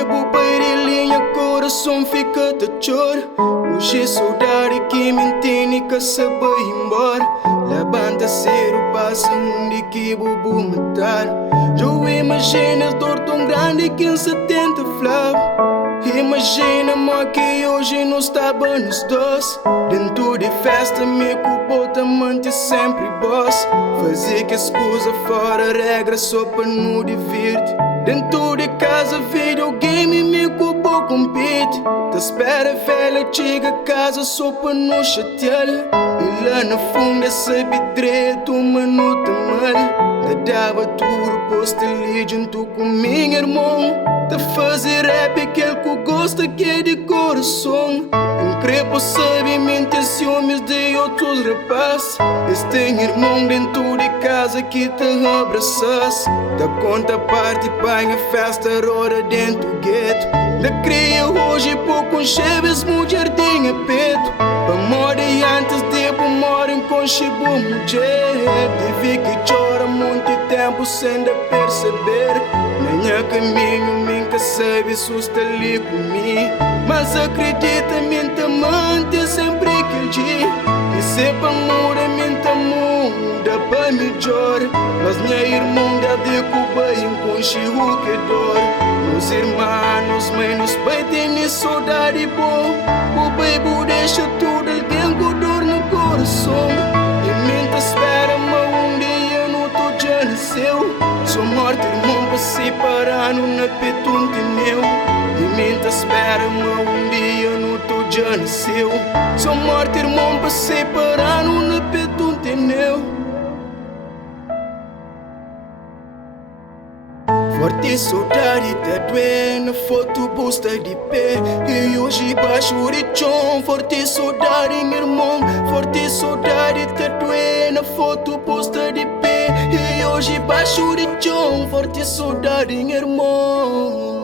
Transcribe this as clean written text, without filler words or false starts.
debo bailinha, coração fica de choro. Hoje é saudade que me entende que se vai embora. Levanta ser o passo onde que vou matar. Eu imagino dor tão grande que se tenta falar. Imagina-me que hoje não estava nos dois. Dentro de festa me culpou também sempre boss. Fazer que escusa fora regra só para não divertir. Dentro de casa videogame me culpou compete. Te espera velha chega a casa só para não chatear. E lá no fundo é saber direito mas não tá mal. Te dava tudo posto ali junto com meu irmão. Te fazer rap aquele que gosta que é de coração. Incrível sabe minha ciúmes de outros rapazes. Este irmão dentro de casa que te abraças. Da conta parte panha festa roda dentro do gueto. Da cria hoje pouco cheves mulher tinha peito. Pa morrer antes de morrer com chibo mulher. Tive que chorar muito tempo sem de perceber. Minha caminho nunca sabe se está ali comigo. Mas acredita minha mãe sempre que ele diz. E se para morrer minha muda para melhor. Mas minha irmã da de Cuba enconchou que dor. Meus irmãos, menos pai tem saudade bom. O baby deixa tudo alguém com dor no coração. E minha espera mas dia não tô já nasceu. Sou morto irmão para separar no peito um pneu. E minha espera mas dia não tô já nasceu. Sou morto irmão para separar no peito um pneu. Forte saudade tá doendo, foto busta de pé. E hoje baixo de chão, forte saudade irmão. Forte saudade tá doendo, foto busta de pé. E hoje baixo de chão, forte saudade irmão.